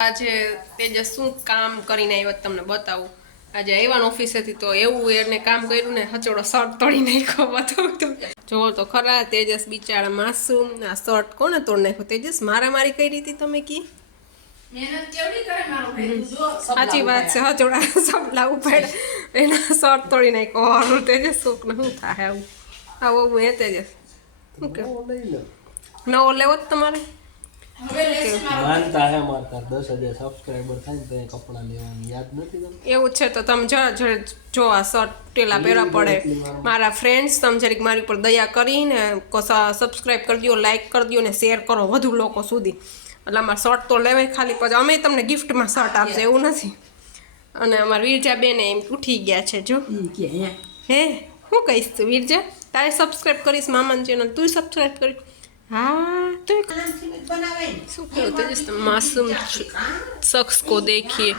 આજે તેજસ શું કામ કરીને આવ્યો તમને બતાવું. આજે આવ્યા ઓફિસેથી તો એવું એને કામ કર્યું ને હચોડો શર્ટ તોડી નાખ્યો. બતાવું તો જોવો તો ખરા. તેજસ બિચારા માસૂમ આ શર્ટ કોને તોડી નાખ્યો? તેજસ મારામારી કરી હતી તમે કી? સાચી વાત છે. હચોડા સબલા ઉપાડ એના શર્ટ તોડી નાખ્યો. તેજસ શોક ને શું થાય આવું આવું એ તેજસ શું કે નવો લેવો જ તમારે? માનતા હે મારતા 10,000 સબસ્ક્રાઇબર થાય તો કપડા લેવાની યાદ નથી તમને? એવું છે તો તમે જો આ શર્ટ ટેલા પહેરવા પડે. મારા ફ્રેન્ડ્સ તમે જરીક મારી ઉપર દયા કરીને સબસ્ક્રાઇબ કરી દો, લાઇક કરી દો ને શેર કરો વધુ લોકો સુધી. એટલે અમારે શર્ટ તો લેવાય ખાલી પછી અમે તમને ગિફ્ટમાં શર્ટ આપશે એવું નથી. અને અમારા વીરજા બેન એમ ઉઠી ગયા છે જો. હે શું કહીશ તું વીરજા? તારે સબસ્ક્રાઇબ કરીશ મામાની ચેનલ, તું સબસ્ક્રાઇબ કરીશ? हाँ तो मासूम शख्स को देखिए,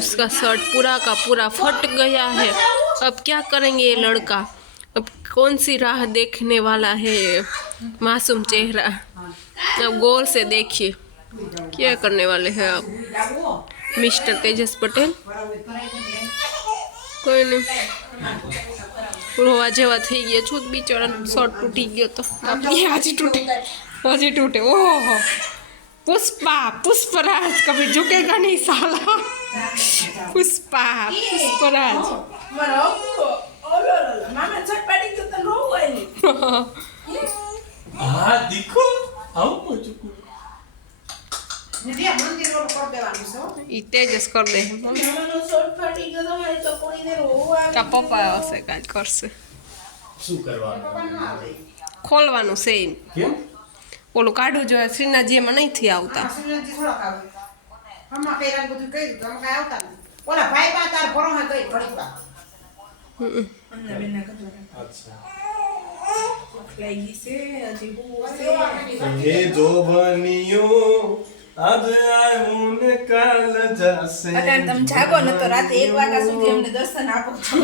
उसका शर्ट पूरा का पूरा फट गया है. अब क्या करेंगे ये लड़का? अब कौन सी राह देखने वाला है? मासूम चेहरा, अब गौर से देखिए क्या करने वाले हैं आप मिस्टर तेजस पटेल. कोई नहीं, रोवा जेवा થઈ ગયા છું. બિચારાનો શર્ટ તૂટી ગયો તો હજી તૂટે. ઓહો પુષ્પા, પુષ્પરાજ કભી ઝુકેગા નહીં સાલા. પુષ્પા, પુષ્પરાજ. હા દીકો આવું ચૂકું ઈ તેજસ કર દે. કા પપ્પા હશે કાંઈ કરશે. શું કરવાનું? ખોલવાનું છે કેમ? ઓલું કાઢવું જોઈએ. શ્રીનાથજી એમાં નથી આવતા. ये जो बनियो आज आऊं ने काल जासे. અત્યારે તમે જાગો ને તો રાતે 1 વાગ્યા સુધી અમને દર્શન આપો છો.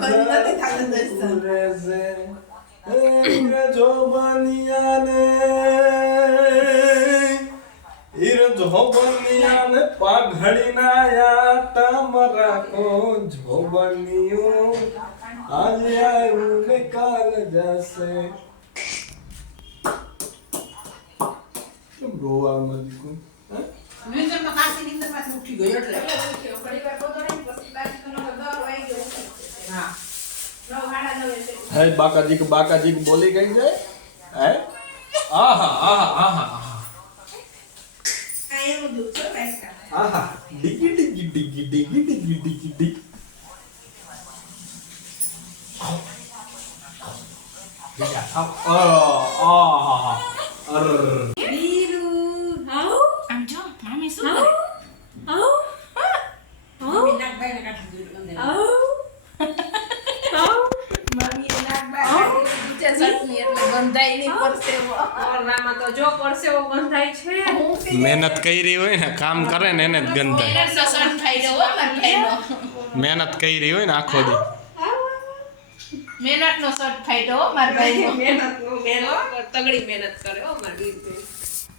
બંધ નથી થતું દર્શન. जो बनिया ने जो बनिया ने पाघड़ी ना या तमरा को जो बनियो आज आऊं ने काल जासे. કેમ રોવા મદિકો? નિંદરમાં કાસી નિંદરમાં ઉઠી ગયો એટલે ઘણી વાર પોતોડી પછી બાકી તો નંબર 10 વાઈ ગયો. હા 9:30 હે બાકાજી બોલી ગઈ છે. હે આહા આહા આહા આ એનું દૂધ છે ભાઈ. આહા ડિગી ડિગી ડિગી ડિગી ડિગી ડિગી ડિગી. આહા અર આમ જો મામી શું કરે? મામી નાગભાઈને કાઢી દીધું અંદર. મામી નાગભાઈ નીચે ચટણી એટલે ગંધાઈ નહીં પરસેવો. ઓરનામાં તો જો પરસેવો ગંધાય છે. મહેનત કરી હોય ને કામ કરે ને એને જ ગંધાય. મેરસો સન ખાઈ રહ્યો માર ભાઈનો. મહેનત કરી હોય ને આખો દી. મહેનતનો શર્ટ ફાઈટો માર ભાઈનો. મહેનત તગડી મહેનત કરે હો મારી વીરબેન.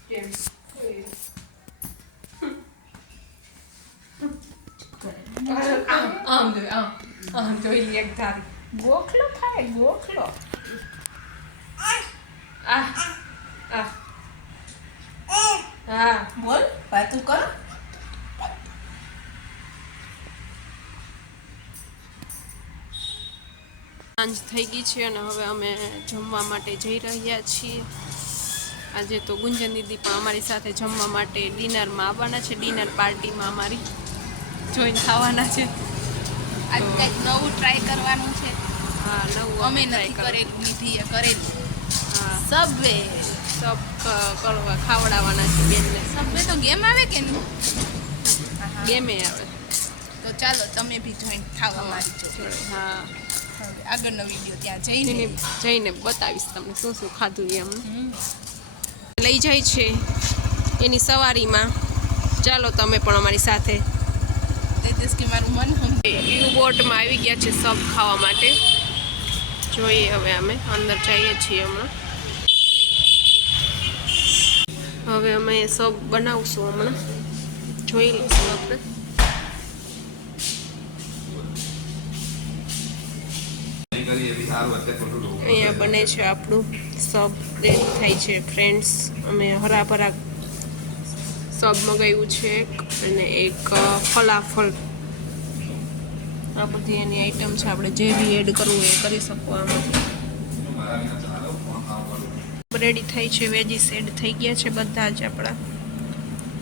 કેમ આમ જોઈ એક ધારી ગોખલો થાય ગોખલો. આ હા બોલ વાતું કર. સાંજ થઈ ગઈ છે અને હવે અમે જમવા માટે જઈ રહ્યા છીએ. આજે તો ગુંજન દીદી પણ અમારી સાથે જમવા માટે ડિનરમાં આવવાના છે. ડિનર પાર્ટીમાં અમારી જોઈન થવાના છે. આજ કંઈક નવું ટ્રાય કરવાનું છે. હા નવું અમે નથી કરેલું, નિધિએ કરેલું. હા સબવે સબ કરવા ખાવડાવવાના છે બેનને. સબવે તો ગેમ આવે કે નહીં? ગેમે આવે તો ચાલો તમે બી જોઈન થવા મારી જોડે. હા હવે આગળનો વિડીયો ત્યાં જઈને જઈને બતાવીશ તમને શું શું ખાધું એમ. લઈ જાય છે એની સવારીમાં. ચાલો તમે પણ અમારી સાથે. તેજસ કે મારું મન યુ બોટમાં આવી ગયા છે સબ ખાવા માટે. જોઈએ હવે અમે અંદર જઈએ છીએ હમણાં. હવે અમે સબ બનાવશું હમણાં. જોઈ લઈશું આપણે. અહીંયા બને છે આપણું સબ રેડી થાય છે ફ્રેન્ડ્સ. અમે હરાભરા સબ મગાવ્યું છે અને એક ફલાફલ. આ બધી એની આઈટમ છે. આપણે જે બી એડ કરવું એ કરી શકો આમાંથી. રેડી થાય છે. વેજીસ એડ થઈ ગયા છે બધા જ આપણા.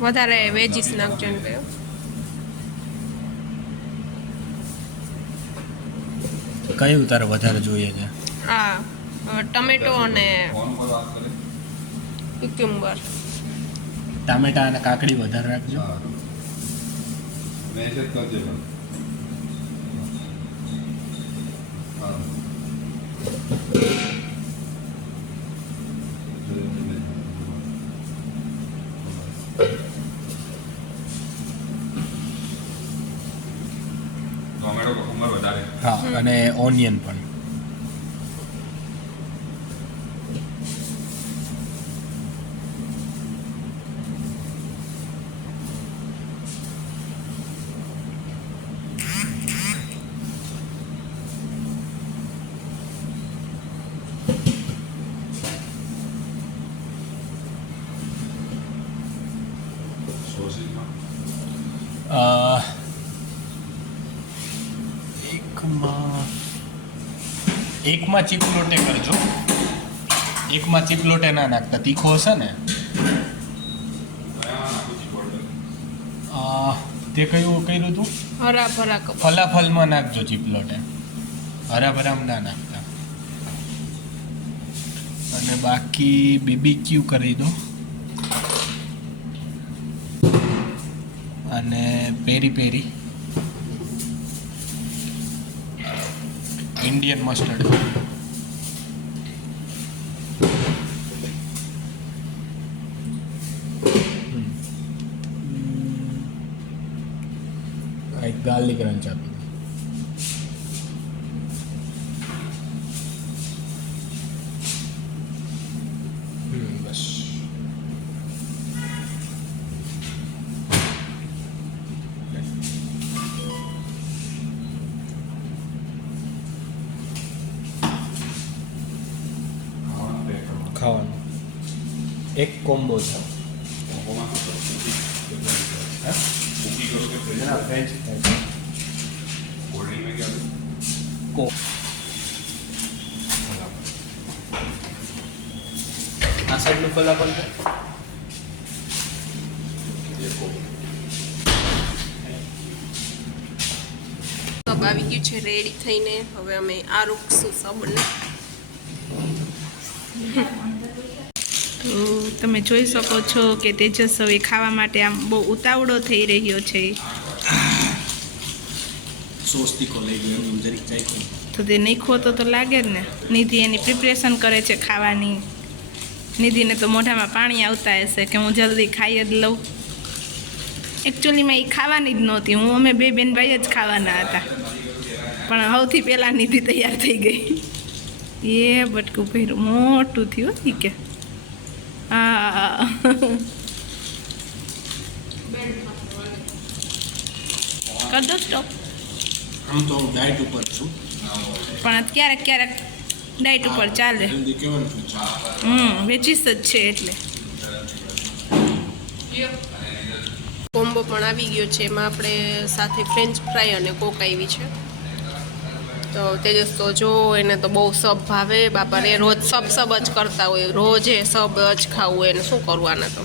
વધારે વેજીસ નાખજો ને કહ્યું. કયું તારે વધારે જોઈએ છે? આ ટમેટો અને ક્યુકુમ્બર. ટામેટા અને કાકડી વધારે રાખજો. હા, અને ઓનિયન પણ. એકમાં ચીપલોટે કરજો. એકમાં ચીપલોટે ના નાખતા, તીખો હશે ને. તે કયું કર્યું તું? હરાભરા ફલાફલમાં નાખજો ચીપલોટે, હરાભરામાં ના નાખતા. અને બાકી બીબીક્યુ કરી દો. અને પેરી પેરી ઇન્ડિયન મસ્ટર્ડ. એક ગાર્લિક રંચ આપી દો. બસ. ખાવાનું એક કોમ્બો છે. આ સાઈડનું ફલાફલ છે. સબ આવી ગયું છે રેડી થઈને. હવે અમે આ રૂકશું સબને. તો તમે જોઈ શકો છો કે તેજસ હવે ખાવા માટે આમ બહુ ઉતાવળો થઈ રહ્યો છે. સોસ તીખો લઈ ગયો એમ જરીક ચાખ્યું તો તે નહીં ખોતો તો લાગે જ ને. નિધિ એની પ્રિપરેશન કરે છે ખાવાની. નિધિને તો મોઢામાં પાણી આવતા હશે કે હું જલ્દી ખાઈ જ લઉં. એકચ્યુઅલીમાં એ ખાવાની જ નહોતી. અમે બે બેન ભાઈ જ ખાવાના હતા, પણ સૌથી પહેલાં નિધિ તૈયાર થઈ ગઈ. એ બટકું ભર્યું મોટું થયું ઈ કે હા. કર દો સ્ટોપ. આમ તો હું ડાયટ ઉપર છું, પણ ક્યારેક ક્યારેક ડાયટ ઉપર ચાલે. જલ્દી કેવાનું છું. વેચીસ જ છે એટલે. કોમ્બો પણ આવી ગયો છે. એમાં આપણે સાથે ફ્રેન્ચ ફ્રાય અને કોક આવી છે. તો તેજસ તો જો એને તો બહુ સબ ભાવે બાપા રે. રોજ સબ જ કરતા હોય, રોજે સબ જ ખાવું હોય. એને શું કરવાના તો.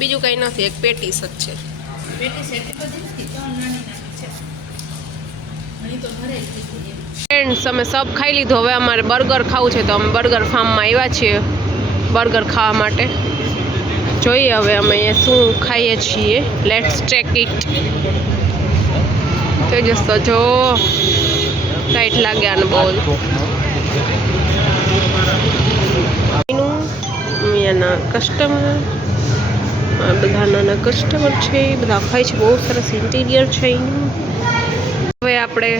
બીજું કંઈ નથી, એક પેટીસ જ છે. ફ્રેન્ડ્સ અમે સબ ખાઈ લીધું. હવે અમારે બર્ગર ખાવું છે તો અમે બર્ગર ફાર્મમાં આવ્યા છીએ બર્ગર ખાવા માટે. જોઈએ હવે અમે અહીંયા શું ખાઈએ છીએ. Let's check it. તેજસ તો જો ટાઈટ લાગ્યા ને બહુ. અહીંયાના કસ્ટમર, બધા નાના કસ્ટમર છે, બધા ખાય છે. બહુ સરસ ઇન્ટિરિયર છે એનું. હવે આપણે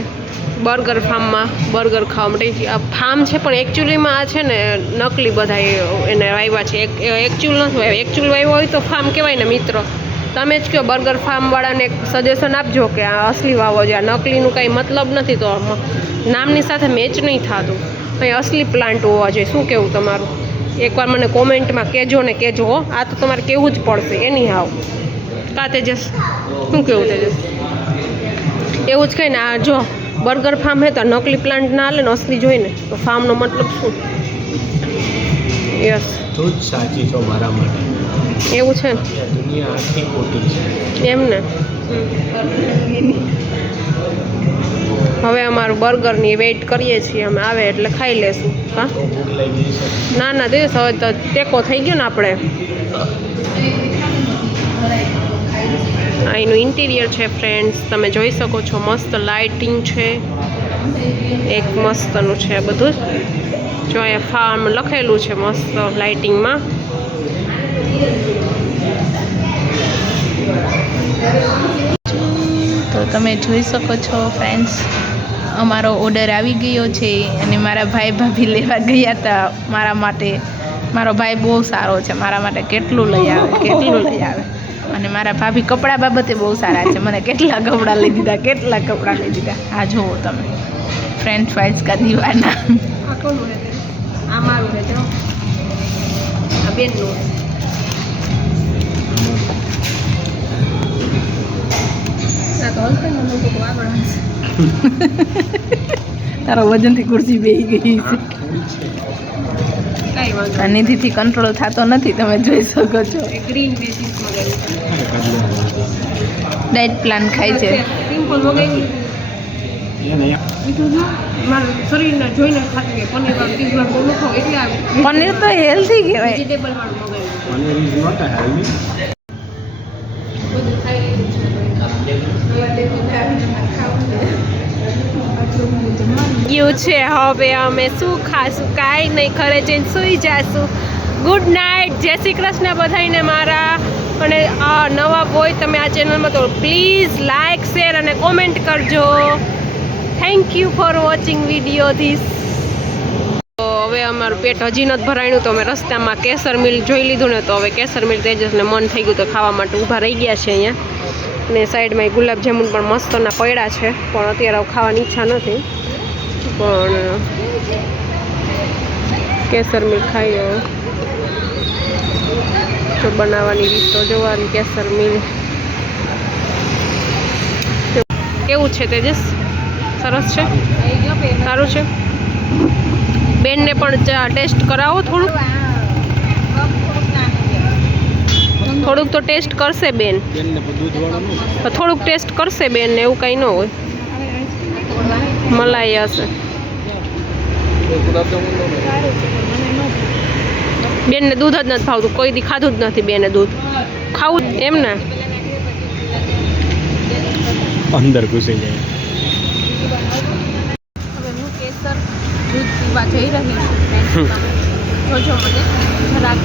બર્ગર ફાર્મમાં બર્ગર ખાવા માટે આ ફાર્મ છે પણ એકચ્યુઅલીમાં આ છે ને નકલી બધા એને વાવ્યા છે એકચ્યુઅલ નથી વાવ્યા એકચ્યુઅલ વાવ્યો હોય તો ફાર્મ કહેવાય ને મિત્રો તમે જ કહો બર્ગર ફાર્મવાળાને એક સજેશન આપજો કે આ અસલી વાવો છે આ નકલીનું કાંઈ મતલબ નથી તો નામની સાથે મેચ નહીં થતું અહીં અસલી પ્લાન્ટ હોવા જોઈએ શું કહેવું તમારું એકવાર મને કોમેન્ટમાં કહેજો ને કહેજો હો આ તો તમારે કહેવું જ પડશે એની હાવ કા તેજસ શું કહેવું તેજસ એવું જ કંઈ ને આ જો બર્ગર ફાર્મ હે તો નકલી પ્લાન્ટ ના હાલે ને અસલી જોઈને તો ફાર્મનો મતલબ શું યસ તું જ સાચી છો મારા માટે એવું છે ને દુનિયા આખી ખોટી છે એમ ને હવે અમારું બર્ગરની વેઇટ કરીએ છીએ અમે આવે એટલે ખાઈ લેશું હા ભૂખ લાગી છે ના ના દેશ હવે તો ટેકો થઈ ગયો ને આપણે અહીંનું ઇન્ટિરિયર છે ફ્રેન્ડ્સ તમે જોઈ શકો છો મસ્ત લાઇટિંગ છે એક મસ્તનું છે બધું જો અહીંયા ફાર્મ લખેલું છે મસ્ત લાઇટિંગમાં તો તમે જોઈ શકો છો ફ્રેન્ડ્સ અમારો ઓર્ડર આવી ગયો છે અને મારા ભાઈ ભાભી લેવા ગયા હતા મારા માટે મારો ભાઈ બહુ સારો છે મારા માટે કેટલું લઈ આવે અને મારા ભાભી કપડાં બાબતે બહુ સારા છે મને કેટલા કપડાં લઈ દીધા આ જુઓ તમે ફ્રેન્ચ ફ્રાઈઝ કા દીવાના આ કોનું છે આ મારું છે જો આ બેનનું આ તો હલતે મને તો વાગણા તારા વજનથી ખુરશી બેહી ગઈ છે કાંઈ વાંધો આ નિધિથી કંટ્રોલ થતો નથી તમે જોઈ શકો છો ગ્રીન બેસીસ મગાવ્યું ડાયટ પ્લાન ખાય છે સિમ્પલ મગાવી મારા શરીરને જોઈને ખાતી કે પનીર વાળું ચીઝ વાળું બહુ ખાવ એટલે આવે પનીર તો હેલ્ધી કહેવાય વેજીટેબલ વાળું મગાવ્યું પનીર ઇઝ નોટ હેલ્ધી બધું ખાઈ લીધું ગયું છે હવે અમે શું ખાશું કાંઈ નહીં ઘરે જઈને સૂઈ જાશું ગુડ નાઇટ જય શ્રી કૃષ્ણ બધાઈને મારા અને આ નવા હોય તમે આ ચેનલમાં તો પ્લીઝ લાઇક શેર અને કોમેન્ટ કરજો thank you for watching video this તો હવે અમારું પેટ હજી નથી ભરાયું તો અમે રસ્તામાં કેસર મિલ જોઈ લીધું ને તો હવે કેસર મિલ તેજસને મન થઈ ગયું તો ખાવા માટે ઊભા રહી ગયા છે અહીંયા અને સાઈડમાં ગુલાબજામુન પણ મસ્તના પડ્યા છે પણ અત્યારે ખાવાની ઈચ્છા નથી પણ કેસર મિલ્ક ખાઈએ તો બનાવવાની રીત તો જોવાની કેસર મિલ્ક કેવું છે તેજસ સરસ છે સારું છે બેનને પણ ટેસ્ટ કરાવો થોડુંક તો ટેસ્ટ કરશે બેન થોડુંક ટેસ્ટ કરશે બેન એવું કંઈ ન હોય મલાઈ હશે બેનને દૂધ જ નથી ભાવતું કોઈ દી ખાધું જ નથી બેને દૂધ ખાવું એમ ને અંદર ઘૂસી જાય હવે હું કેસર દૂધ પીવા જઈ રહી છું જોજો મને જરાક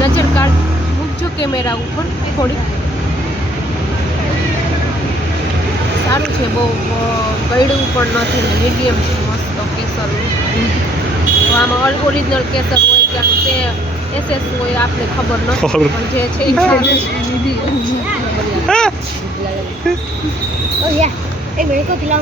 નજર કાઢ મૂકજો કેમેરા ઉપર થોડી સારું છે બહુ ગળ્યું પણ નથી ને મીડિયમ છે મસ્ત કેસરનું તો આમાં ઓરિજિનલ કેસર હોય કે આનું તે એસએસ હોય આપને ખબર નથી પણ જે છે Oh ya, me dijo que la